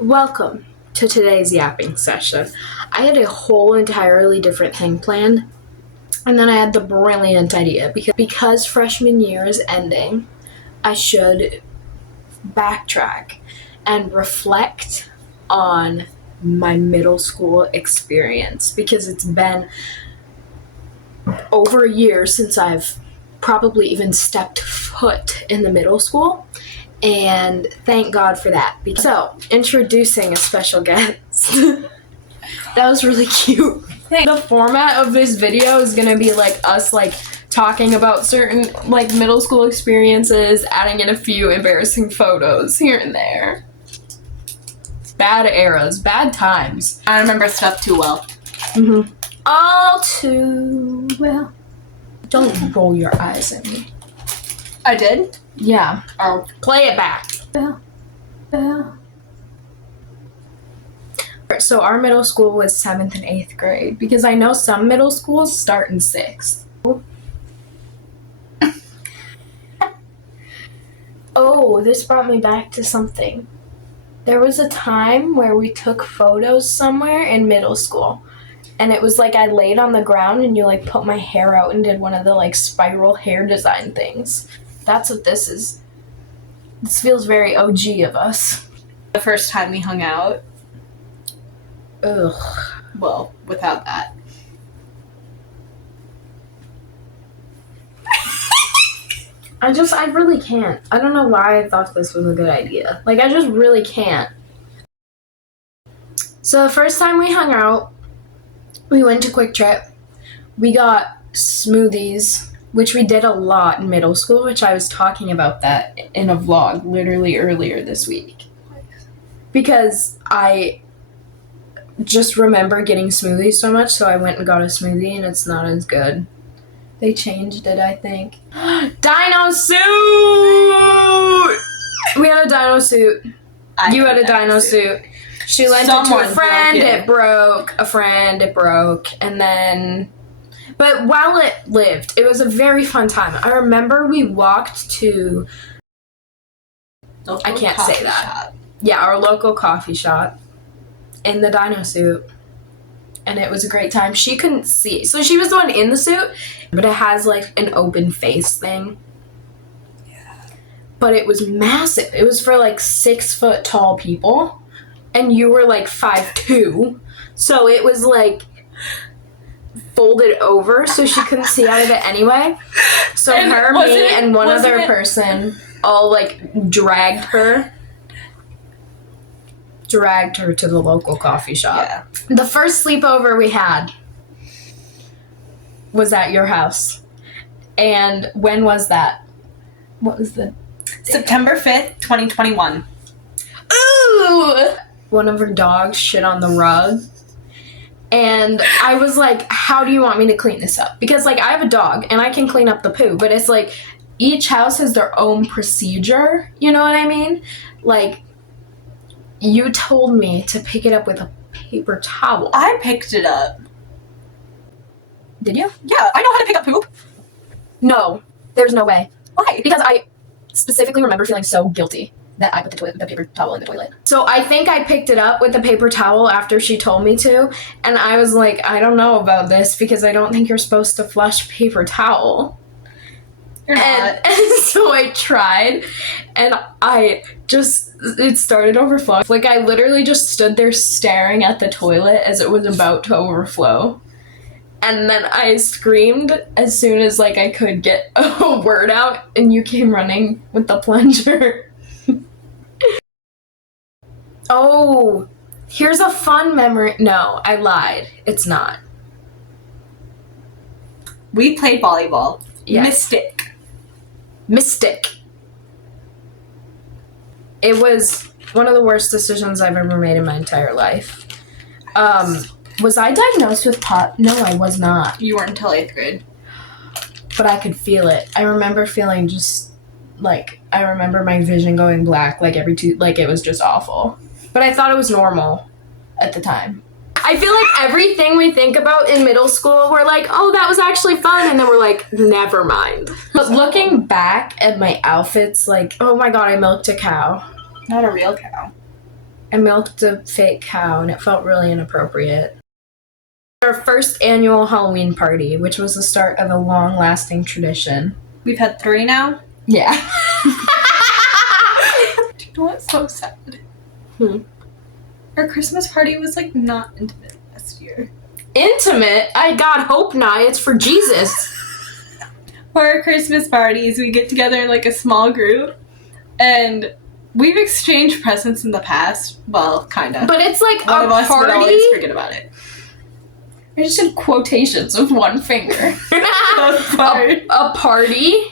Welcome to today's yapping session. I had a whole entirely different thing planned, and then I had the brilliant idea because freshman year is ending, I should backtrack and reflect on my middle school experience because it's been over a year since I've probably even stepped foot in the middle school. And thank God for that. So, introducing a special guest. That was really cute. The format of this video is gonna be like us talking about certain middle school experiences, adding in a few embarrassing photos here and there. Bad eras, bad times. I remember stuff too well. Mm-hmm. All too well. Don't roll your eyes at me. I did? Yeah. Oh. Play it back. So our middle school was 7th and 8th grade because I know some middle schools start in 6th. Oh, this brought me back to something. There was a time where we took photos somewhere in middle school. And it was I laid on the ground and you put my hair out and did one of the spiral hair design things. That's what this is. This feels very OG of us. The first time we hung out. Ugh. Well, without that. I really can't. I don't know why I thought this was a good idea. I just really can't. So the first time we hung out, we went to Quick Trip. We got smoothies, which we did a lot in middle school, which I was talking about that in a vlog literally earlier this week. Because I just remember getting smoothies so much, so I went and got a smoothie, and it's not as good. They changed it, I think. Dino suit! We had a dino suit. You had a dino suit. She lent it to a friend, it broke. A friend, it broke. And then... But while it lived, it was a very fun time. I remember we walked to... I can't say that. Yeah, our local coffee shop in the dino suit. And it was a great time. She couldn't see. So she was the one in the suit, but it has an open face thing. Yeah. But it was massive. It was for 6 foot tall people. And you were 5'2". So it was folded over so she couldn't see out of it anyway. So and her, me, and one other person all dragged her to the local coffee shop. Yeah. The first sleepover we had was at your house. And when was that? What was the September 5th, 2021. Ooh! One of her dogs shit on the rug. And I was like, how do you want me to clean this up? Because I have a dog and I can clean up the poo, but it's each house has their own procedure. You know what I mean? You told me to pick it up with a paper towel. I picked it up. Did you? Yeah, I know how to pick up poop. No, there's no way. Why? Because I specifically remember feeling so guilty that I put the paper towel in the toilet. So I think I picked it up with the paper towel after she told me to, and I was like, I don't know about this because I don't think you're supposed to flush paper towel. You're not. And so I tried, and it started overflowing. I literally just stood there staring at the toilet as it was about to overflow. And then I screamed as soon as I could get a word out, and you came running with the plunger. Oh, here's a fun memory. No, I lied. It's not. We played volleyball. Yes. Mystic. It was one of the worst decisions I've ever made in my entire life. Was I diagnosed with pot? No, I was not. You weren't until 8th grade. But I could feel it. I remember feeling just I remember my vision going black every it was just awful. But I thought it was normal at the time. I feel everything we think about in middle school, we're oh, that was actually fun. And then we're never mind. But looking back at my outfits, oh my God, I milked a cow. Not a real cow. I milked a fake cow, and it felt really inappropriate. Our first annual Halloween party, which was the start of a long-lasting tradition. We've had 3 now? Yeah. Do you know what's so sad? Our Christmas party was, like, not intimate last year. Intimate? God hope not. It's for Jesus. For our Christmas parties, we get together in, like, a small group, and we've exchanged presents in the past. Well, kind of. But it's like one a of us party. would always forget about it. I just did quotations with one finger. A party?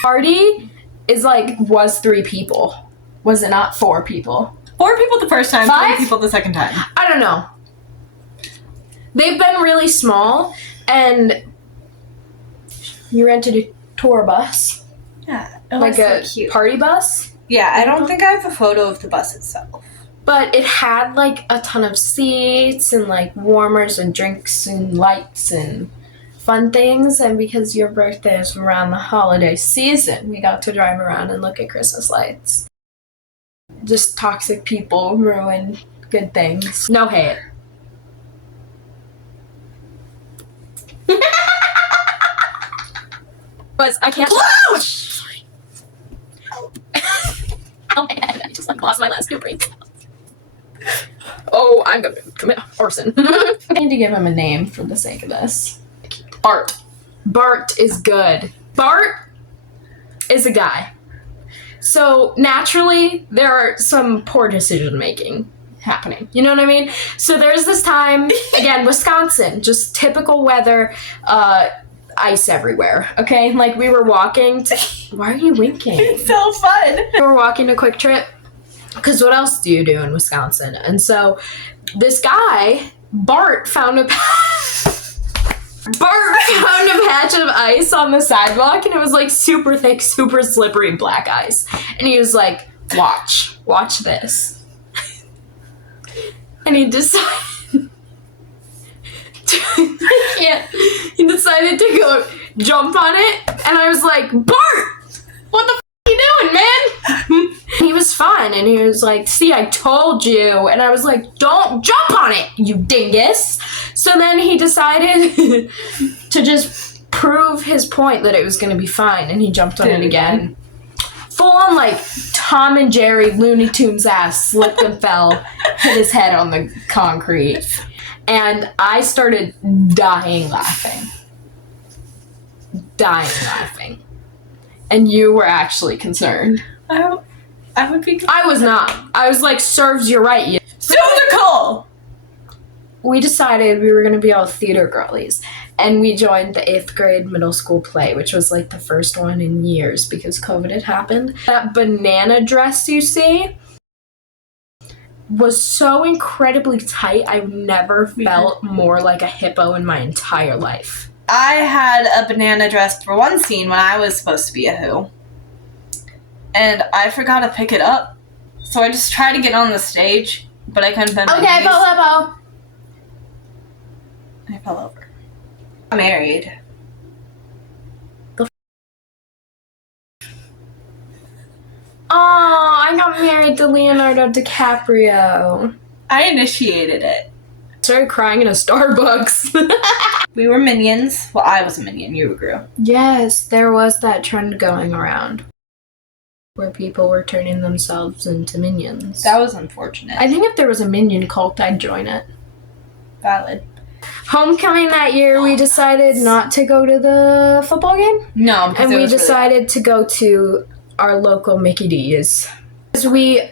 Party is like, was 3 people. Was it not 4 people? 4 people the first time, 5? 3 people the second time. I don't know. They've been really small, and you rented a tour bus. Yeah. It like was a so cute. party bus. Yeah, I don't think I have a photo of the bus itself. But it had like a ton of seats and like warmers and drinks and lights and fun things. And because your birthday is around the holiday season, we got to drive around and look at Christmas lights. Just toxic people ruin good things. No hate. But I can't. Oh my head, I just like lost my last 2 brains. Oh, I'm gonna commit arson. I need to give him a name for the sake of this. Bart. Bart is good. Bart is a guy. So naturally, there are some poor decision making happening. You know what I mean? So there's this time, again, Wisconsin, just typical weather, ice everywhere, okay? Like we were walking to, why are you winking? It's so fun. We were walking to Quick Trip, because what else do you do in Wisconsin? And so this guy, Bart, found a patch of ice on the sidewalk, and it was like super thick, super slippery black ice. And he was like, watch this. And he decided he decided to go jump on it, and I was like, Bart, what the you doing, man? He was fun, and he was like, see, I told you. And I was like, don't jump on it, you dingus. So then he decided to just prove his point that it was going to be fine, and he jumped on it again. Full on, like, Tom and Jerry, Looney Tunes ass, slipped and fell, hit his head on the concrete. And I started dying laughing. And you were actually concerned. I would be. I was not. I was like, serves you right, you. Musical! We decided we were going to be all theater girlies. And we joined the 8th grade middle school play, which was like the first one in years because COVID had happened. That banana dress you see was so incredibly tight. I've never felt more like a hippo in my entire life. I had a banana dress for one scene when I was supposed to be a Who. And I forgot to pick it up. So I just tried to get on the stage, but I couldn't bend my Okay, knees. Bo. I fell over. I'm married. Oh, I got married to Leonardo DiCaprio. I initiated it. Started crying in a Starbucks. We were minions. Well, I was a minion. You were Gru. Yes, there was that trend going around where people were turning themselves into minions. That was unfortunate. I think if there was a minion cult, I'd join it. Valid. Homecoming that year, we decided not to go to the football game. No, because And it we was decided to go to our local Mickey D's. Because we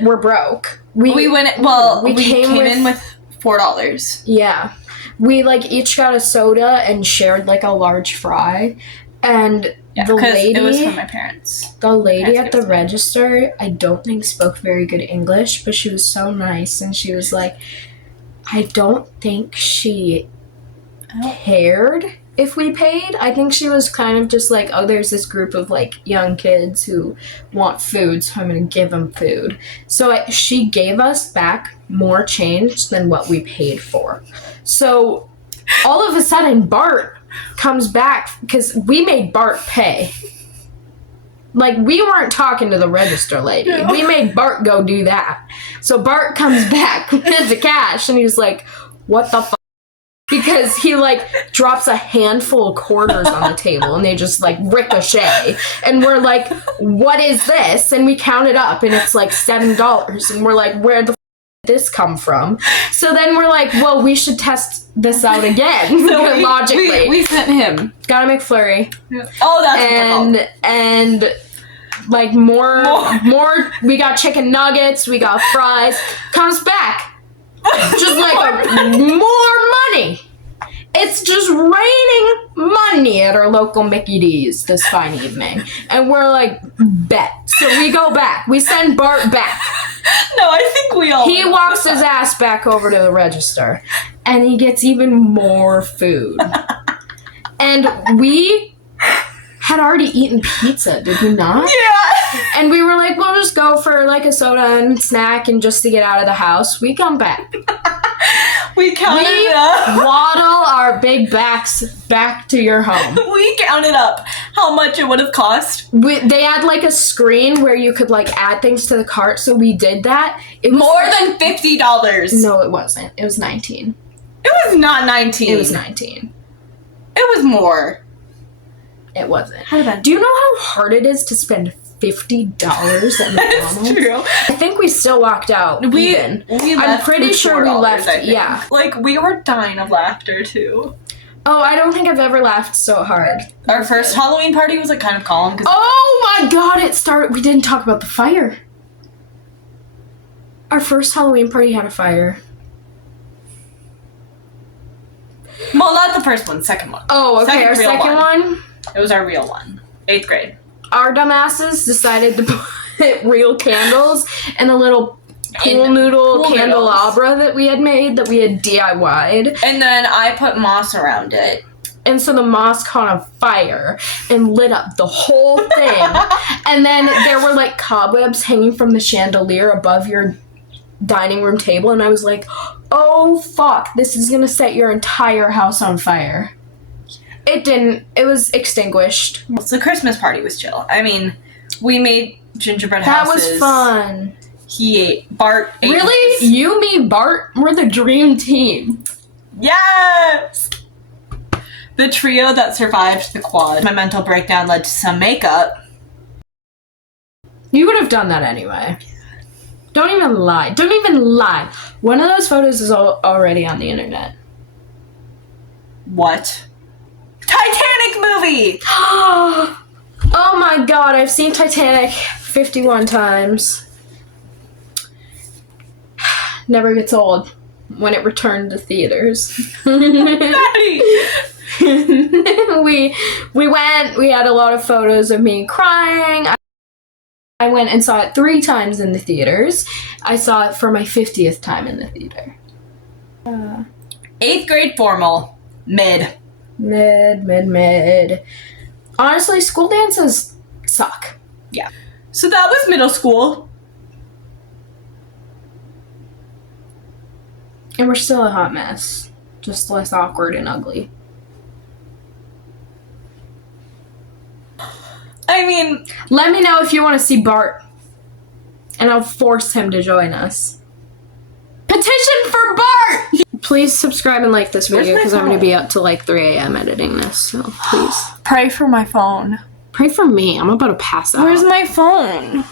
were broke. We went. Well, we came with, in with $4. Yeah. We, like, each got a soda and shared, like, a large fry. And the lady... it was from my parents. The lady at the gave it to me. register, I don't think spoke very good English, but she was so nice. And she was like, I don't think she cared if we paid. I think she was kind of just like, oh, there's this group of, like, young kids who want food, so I'm going to give them food. So she gave us back more change than what we paid for. So all of a sudden, Bart comes back because we made Bart pay. Like, we weren't talking to the register lady. No. We made Bart go do that. So Bart comes back with the cash, and he's like, what the fuck? Because he, like, drops a handful of quarters on the table, and they just, like, ricochet. And we're like, what is this? And we count it up, and it's, like, $7. And we're like, where the did this come from? So then we're like, well, we should test this out again. So logically. We sent him. Got a McFlurry. Yeah. Oh, that's and like, more, we got chicken nuggets, we got fries. Comes back. Just like more money. It's just raining money at our local Mickey D's this fine evening. And we're like, bet. So we go back. We send Bart back. No, I think we all... He walks his ass back over to the register. And he gets even more food. And we had already eaten pizza, did we not? Yeah. And we were like, we'll just go for, like, a soda and snack and just to get out of the house. We come back. We counted up. Waddle our big backs back to your home. We counted up how much it would have cost. They had, like, a screen where you could, like, add things to the cart, so we did that. It was more than $50. No, it wasn't. It was 19. It was not 19. It was 19. It was more. It wasn't. Do you know how hard it is to spend $50 at McDonald's? That's true. I think we still walked out. I'm pretty sure we left. Yeah. Like, we were dying of laughter too. Oh, I don't think I've ever laughed so hard. Our first Halloween party was like kind of calm. Oh my god, it started. We didn't talk about the fire. Our first Halloween party had a fire. Well, not the first one, second one. Oh, okay, our second one? It was our real one. 8th grade. Our dumbasses decided to put real candles and a little pool noodle candelabra that we had made, that we had DIY'd. And then I put moss around it. And so the moss caught on fire and lit up the whole thing. And then there were, like, cobwebs hanging from the chandelier above your dining room table. And I was like, oh, fuck, this is going to set your entire house on fire. It didn't. It was extinguished. So the Christmas party was chill. I mean, we made gingerbread houses. That was fun. Bart ate. Really? You, me, Bart? We're the dream team. Yes! The trio that survived the quad. My mental breakdown led to some makeup. You would have done that anyway. Don't even lie. Don't even lie. One of those photos is already on the internet. What? Titanic movie! Oh my god, I've seen Titanic 51 times. Never gets old when it returned to theaters. Daddy! we went, we had a lot of photos of me crying. I went and saw it 3 times in the theaters. I saw it for my 50th time in the theater. 8th grade formal. Mid. Honestly, school dances suck. Yeah. So that was middle school. And we're still a hot mess. Just less awkward and ugly. I mean, let me know if you want to see Bart. And I'll force him to join us. Petition for Bart! Please subscribe and like this video because I'm going to be up till like 3 a.m. editing this. So please. Pray for my phone. Pray for me. I'm about to pass out. Where's my phone?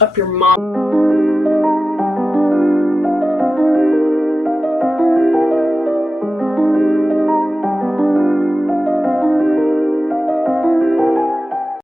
Up your mom.